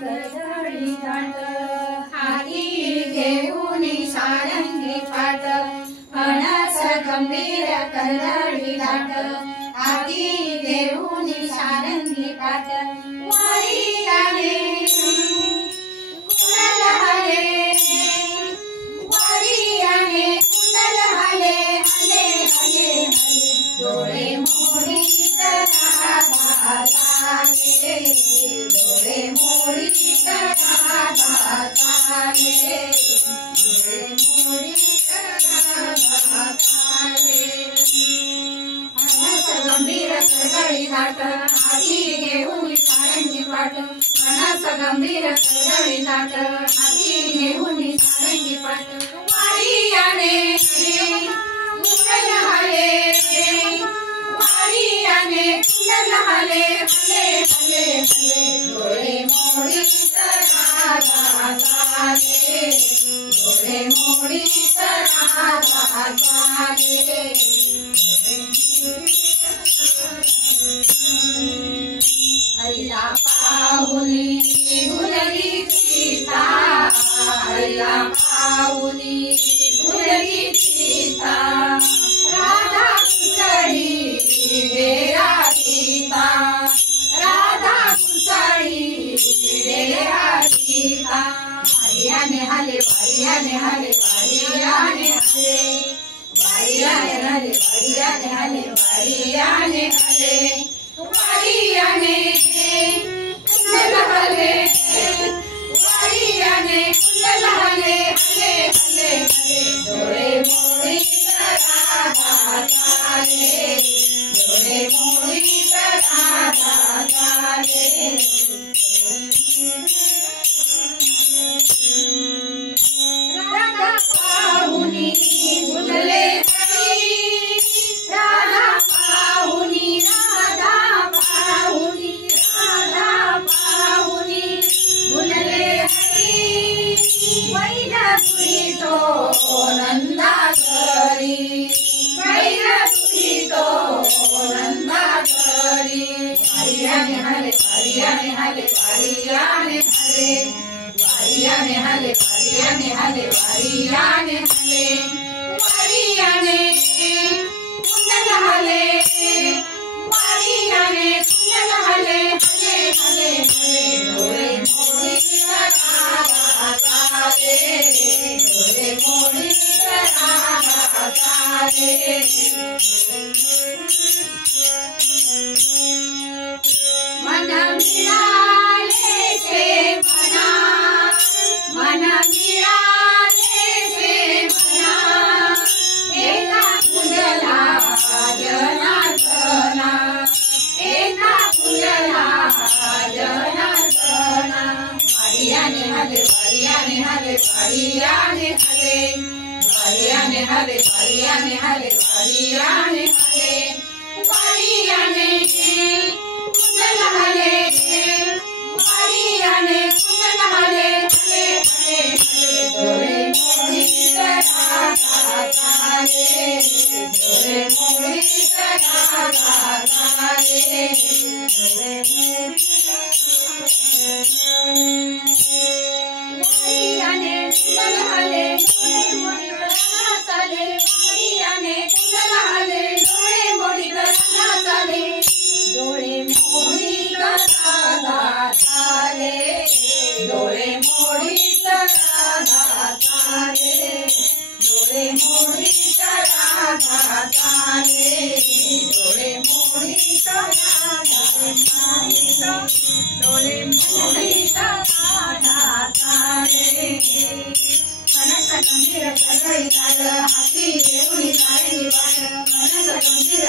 करदळी दाट हाती घेऊन सारंगी पाट फणस गंभीर करदळी दाट हाती घेऊन सारंगी पाट वारी आले कुंडल हले वारी आले कुंडल हले हले हले हले डोळे मोडीत राधा चाले डोळे मोडीत राधा चाले डोळे मोडीत राधा चाले फणस गंभीर करदळी दाट हाती घेऊन सारंगी पाट फणस गंभीर करदळी दाट हाती घेऊन सारंगी पाट वारी आले कुंडल हले वारी आले कुंडल हले हले हले हले डोळे मोडीत राधा चाले डोळे मोडीत राधा चाले हरिला पाहुनी भुलली सीता हरिला पाहुनी भुलली सीता राधा कुसळी डेरा सीता राधा कुसळी डेरा सीता वारियाने हले वारियाने हले वारियाने हले वारियाने हले वारियाने हले वारियाने हले वारियाने कुंडल हले वारियाने कुंडल हले हले हले हले डोळे मोडीत राधा चाले डोळे मोडीत राधा चाले राधा पाहुनी भुलले हरी राधा पाहुनी राधा पाहुनी राधा पाहुनी भुलले हरी वैरातुरी तो नंदा करी वैरातुरी तो नंदा करी वारियाने हले वारियाने हले वारियाने हले वारियाने हले वारियाने हले वारियाने हले वारियाने कुंडल हले वारियाने कुंडल हले हले हले हले डोळे मोडीत राधा चाले डोळे मोडीत राधा चाले मन मिळाले से मना मन मिळाले से मना एका फुलला जनार्दना एका फुलला जनार्दना वारियाने हले वारियाने हले वारियाने हले वारियाने हले वारियाने हले वारियाने हले वारियाने कुंडल हले वारियाने कुंडल हले हले हले हले डोळे मोडीत राधा चाले डोळे मोडीत राधा चाले डोळे वारियाने कुंडल हले डोळे मोडीत राधा चाले वारियाने कुंडल हले डोळे मोडीत राधा चाले डोळे मोडीत राधा चाले डोळे मोडीत राधा चाले डोळे मोडीत राधा चाले डोळे मोडीत राधा चाले डोळे मोडीत राधा चाले फणस गंभीर करदळी दाट हाती घेऊन सारंगी पाट फणस गंभीर